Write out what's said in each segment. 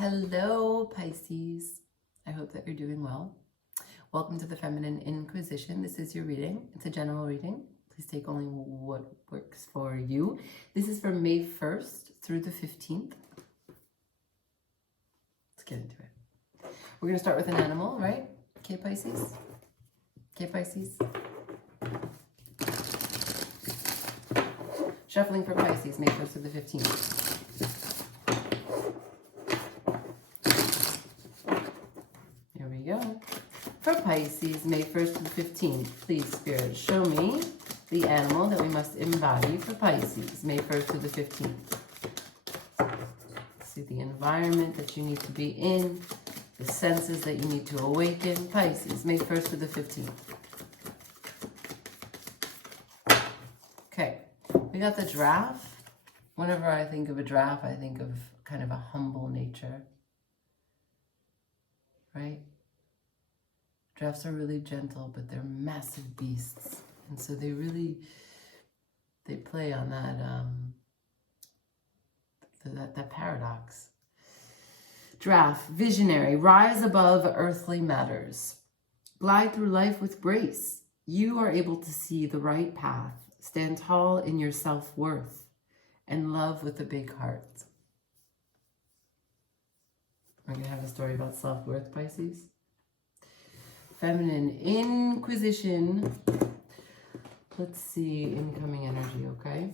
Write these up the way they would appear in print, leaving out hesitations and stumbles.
Hello, Pisces. I hope that you're doing well. Welcome to the Feminine Inquisition. This is your reading. It's a general reading. Please take only what works for you. This is from May 1st through the 15th. Let's get into it. We're going to start with an animal, right? Okay, Pisces? Okay, Pisces? Shuffling for Pisces, May 1st through the 15th. For Pisces, May 1st to the 15th, please, Spirit, show me the animal that we must embody for Pisces, May 1st to the 15th. See the environment that you need to be in, the senses that you need to awaken, Pisces, May 1st to the 15th. Okay, we got the giraffe. Whenever I think of a giraffe, I think of kind of a humble nature, right? Giraffes are really gentle, but they're massive beasts. And so they play on that paradox. Giraffe, visionary, rise above earthly matters. Glide through life with grace. You are able to see the right path, stand tall in your self-worth, and love with a big heart. We're going to have a story about self-worth, Pisces. Feminine Inquisition. Let's see incoming energy, okay?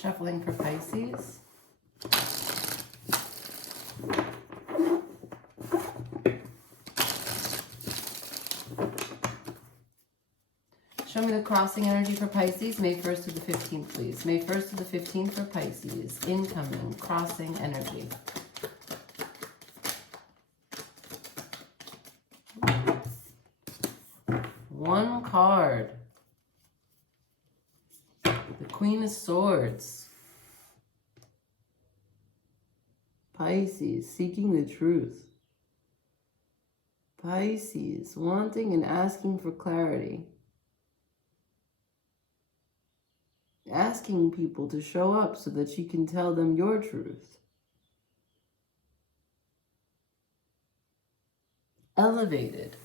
Shuffling for Pisces. Show me the crossing energy for Pisces, May 1st to the 15th, please. May 1st to the 15th for Pisces. Incoming, crossing energy. One card. The Queen of Swords. Pisces, seeking the truth. Pisces, wanting and asking for clarity. Asking people to show up so that you can tell them your truth. Elevated.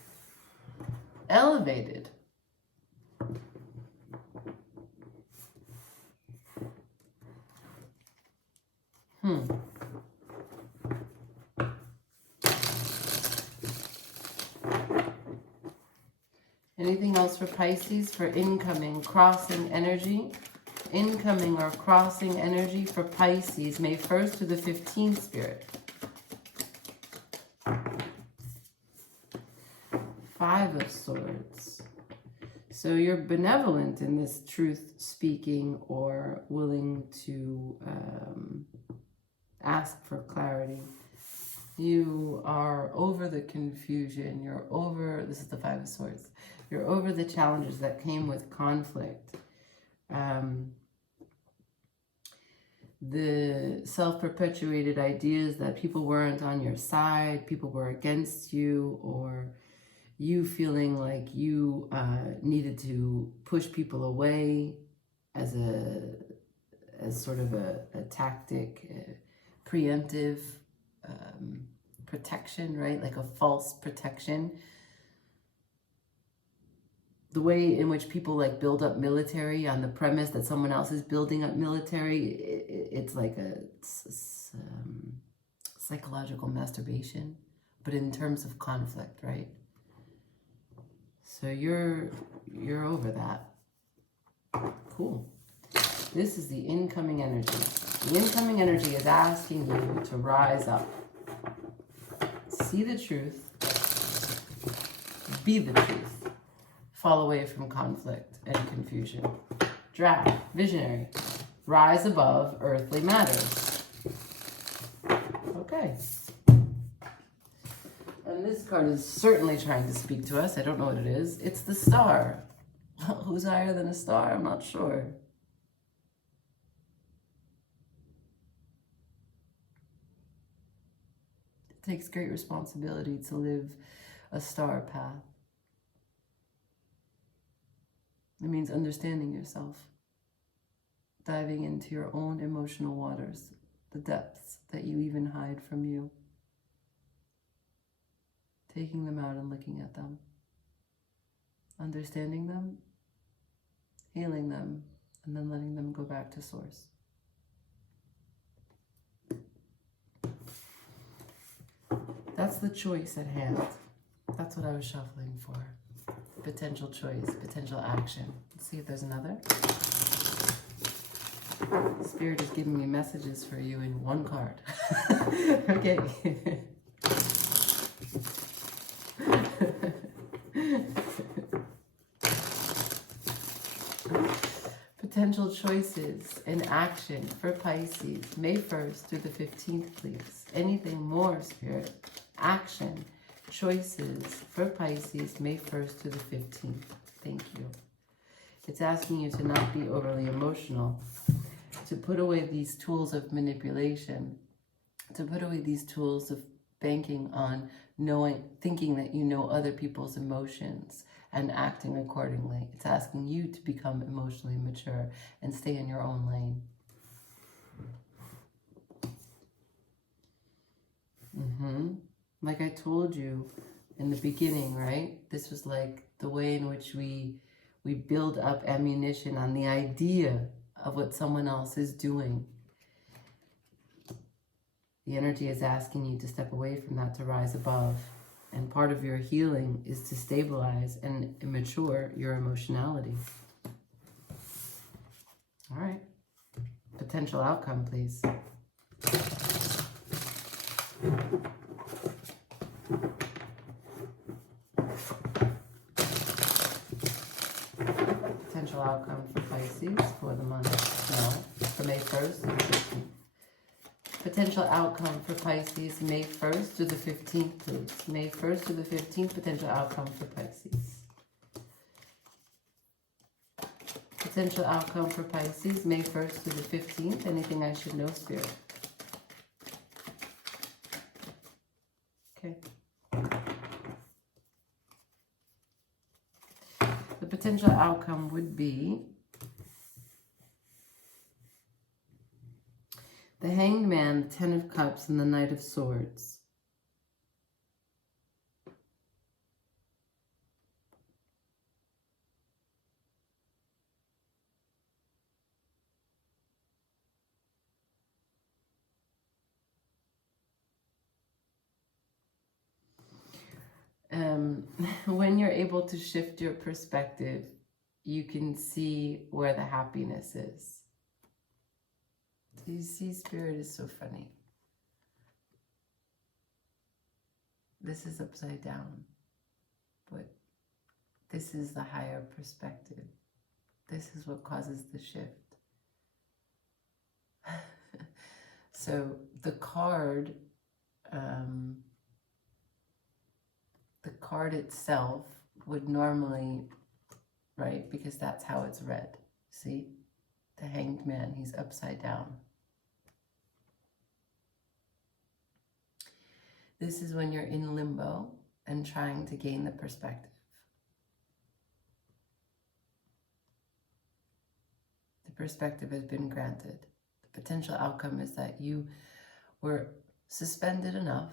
Elevated. Anything else for Pisces for incoming, crossing energy? Incoming or crossing energy for Pisces, May 1st to the 15th, Spirit. 5 of Swords. So you're benevolent in this truth speaking or willing to ask for clarity. You are over the confusion. You're over, this is the 5 of Swords. You're over the challenges that came with conflict. The self-perpetuated ideas that people weren't on your side, people were against you, or you feeling like you needed to push people away as sort of a tactic, preemptive protection, right? Like a false protection. The way in which people like build up military on the premise that someone else is building up military, it's like a psychological masturbation, but in terms of conflict, right? So you're over that. Cool. This is the incoming energy. The incoming energy is asking you to rise up. See the truth. Be the truth. Fall away from conflict and confusion. Draft, visionary, rise above earthly matters. Okay. And this card is certainly trying to speak to us. I don't know what it is. It's the Star. Who's higher than a star? I'm not sure. It takes great responsibility to live a star path. It means understanding yourself. diving into your own emotional waters, the depths that you even hide from you. Taking them out and looking at them. Understanding them, healing them, and then letting them go back to source. That's the choice at hand. That's what I was shuffling for. Potential choice, potential action. Let's see if there's another. Spirit is giving me messages for you in one card. Okay. Potential choices and action for Pisces, May 1st through the 15th, please. Anything more, Spirit? Action, choices for Pisces, May 1st through the 15th. Thank you. It's asking you to not be overly emotional, to put away these tools of manipulation, to put away these tools of banking on knowing, thinking that you know other people's emotions and acting accordingly. It's asking you to become emotionally mature and stay in your own lane. Like I told you in the beginning, right? This was like the way in which we build up ammunition on the idea of what someone else is doing. The energy is asking you to step away from that, to rise above. And part of your healing is to stabilize and mature your emotionality. All right. Potential outcome, please. Potential outcome for Pisces for the month, no, for May 1st to the 15th. Potential outcome for Pisces, May 1st through the 15th, please. May 1st through the 15th, potential outcome for Pisces. Potential outcome for Pisces, May 1st through the 15th. Anything I should know, Spirit? Okay. The potential outcome would be the Hanged Man, the Ten of Cups, and the Knight of Swords. When you're able to shift your perspective, you can see where the happiness is. You see, Spirit is so funny. This is upside down, but this is the higher perspective. This is what causes the shift. So the card itself would normally, right, because that's how it's read. See, the Hanged Man, he's upside down. This is when you're in limbo and trying to gain the perspective. The perspective has been granted. The potential outcome is that you were suspended enough,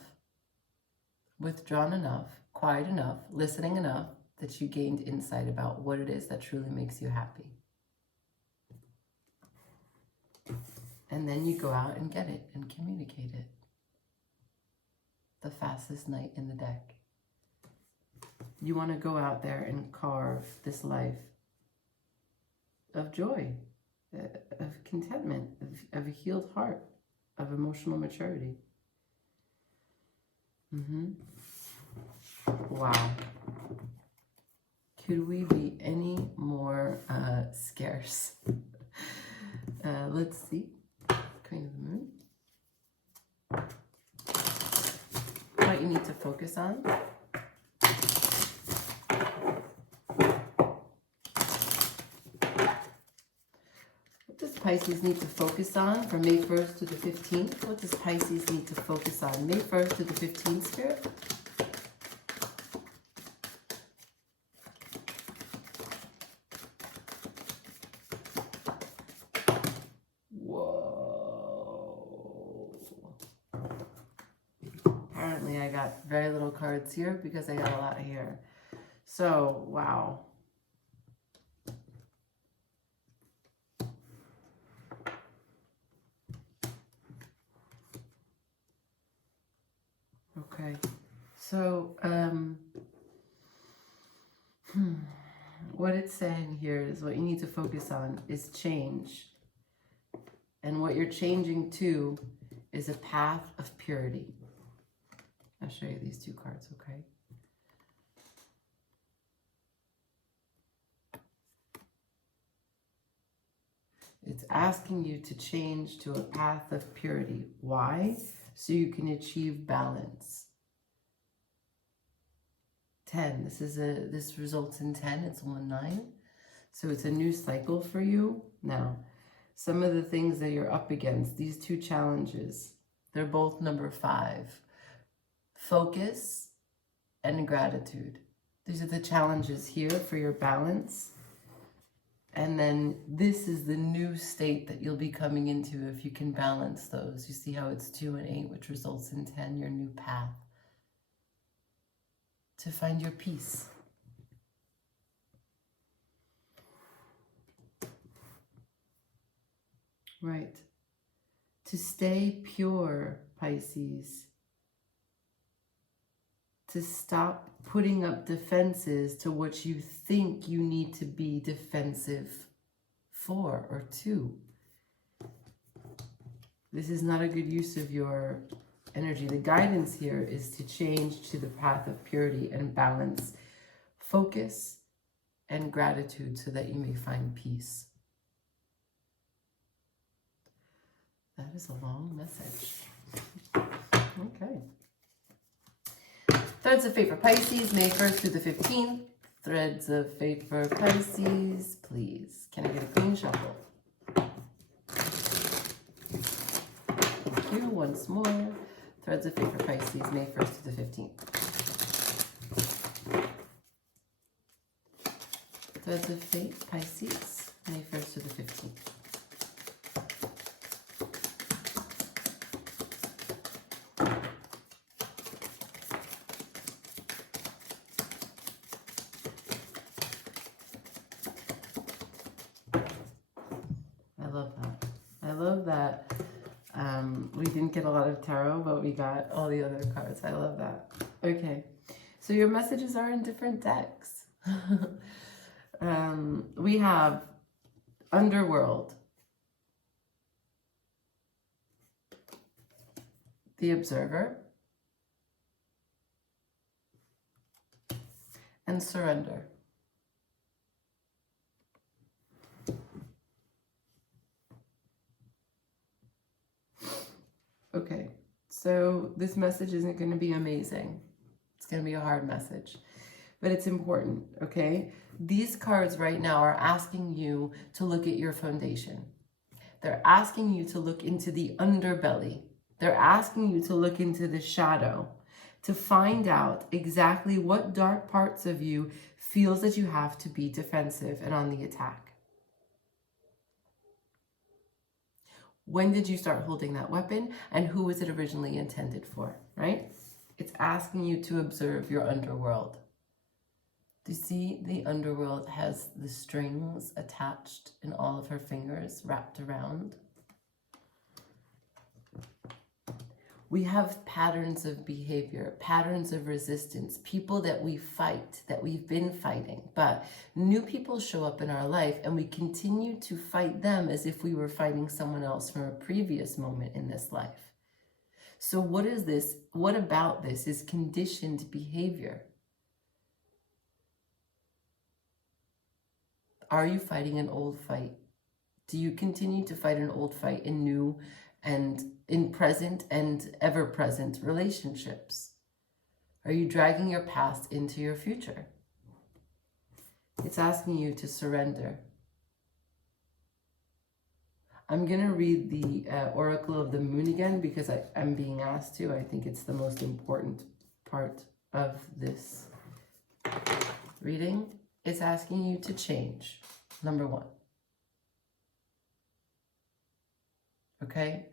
withdrawn enough, quiet enough, listening enough, that you gained insight about what it is that truly makes you happy. And then you go out and get it and communicate it. The fastest knight in the deck. You want to go out there and carve this life of joy, of contentment, of a healed heart, of emotional maturity. Wow. Could we be any more scarce? Let's see. Queen of the Moon. What you need to focus on. What does Pisces need to focus on from May 1st to the 15th? What does Pisces need to focus on? May 1st to the 15th, Spirit? got very little cards here because I got a lot here. So, wow. Okay. So, what it's saying here is what you need to focus on is change. And what you're changing to is a path of purity. I'll show you these two cards, okay? It's asking you to change to a path of purity. Why? So you can achieve balance. 10. This results in 10. It's 1-9. So it's a new cycle for you. Now, some of the things that you're up against, these two challenges, they're both number 5. Focus and gratitude. These are the challenges here for your balance. And then this is the new state that you'll be coming into if you can balance those. You see how it's 2 and 8, which results in 10, your new path to find your peace. Right. To stay pure, Pisces. To stop putting up defenses to what you think you need to be defensive for or to. This is not a good use of your energy. The guidance here is to change to the path of purity and balance, focus and gratitude so that you may find peace. That is a long message. Okay. Threads of Fate for Pisces, May 1st through the 15th. Threads of Fate for Pisces, please. Can I get a clean shuffle? Thank you. Once more. Threads of Fate for Pisces, May 1st through the 15th. Threads of Fate, Pisces, May 1st through the 15th. We didn't get a lot of tarot, but we got all the other cards. I love that. Okay, so your messages are in different decks. We have Underworld, the Observer, and Surrender. Okay, so this message isn't going to be amazing. It's going to be a hard message, but it's important, okay? These cards right now are asking you to look at your foundation. They're asking you to look into the underbelly. They're asking you to look into the shadow, to find out exactly what dark parts of you feels that you have to be defensive and on the attack. When did you start holding that weapon, and who was it originally intended for, right? It's asking you to observe your underworld. Do you see the underworld has the strings attached in all of her fingers wrapped around? We have patterns of behavior, patterns of resistance, people that we fight, that we've been fighting, but new people show up in our life and we continue to fight them as if we were fighting someone else from a previous moment in this life. So what is this? What about this is conditioned behavior? Are you fighting an old fight? Do you continue to fight an old fight in new and in present and ever-present relationships? Are you dragging your past into your future? It's asking you to surrender. I'm going to read the Oracle of the Moon again because I'm being asked to. I think it's the most important part of this reading. It's asking you to change, number 1. Okay?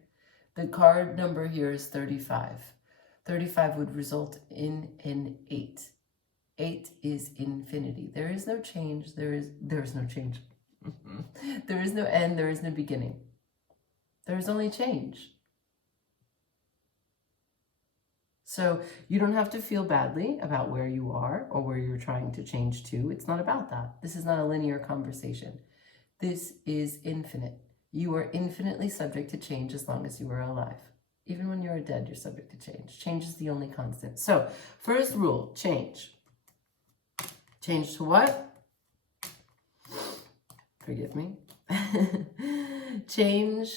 The card number here is 35. 35 would result in an 8. 8 is infinity. There is no change. There is no change. There is no end. There is no beginning. There is only change. So you don't have to feel badly about where you are or where you're trying to change to. It's not about that. This is not a linear conversation. This is infinite. You are infinitely subject to change as long as you are alive. Even when you're dead, you're subject to change. Change is the only constant. So, first rule, change. Change to what? Forgive me. Change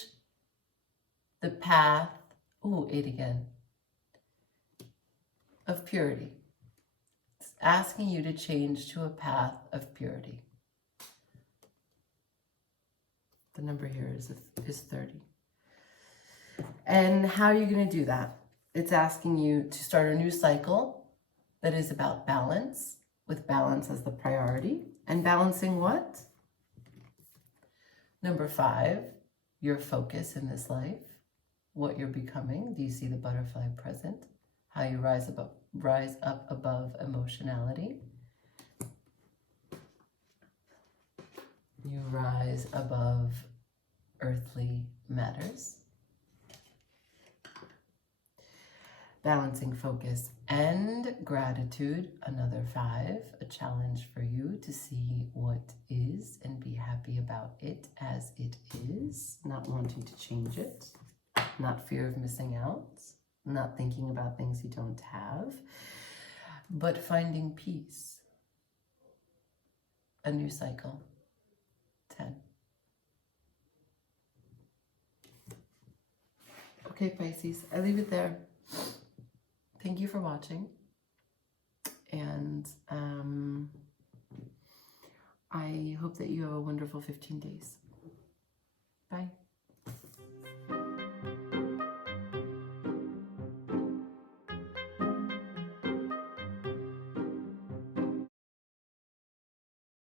the path. Oh, 8 again. Of purity. It's asking you to change to a path of purity. The number here is 30. And how are you going to do that? It's asking you to start a new cycle that is about balance, with balance as the priority. And balancing what? Number 5, your focus in this life, what you're becoming. Do you see the butterfly present? How you rise up above emotionality. You rise above earthly matters. Balancing focus and gratitude, another 5, a challenge for you to see what is and be happy about it as it is, not wanting to change it, not fear of missing out, not thinking about things you don't have, but finding peace. A new cycle. 10. Okay, Pisces, I leave it there. Thank you for watching, and I hope that you have a wonderful 15 days.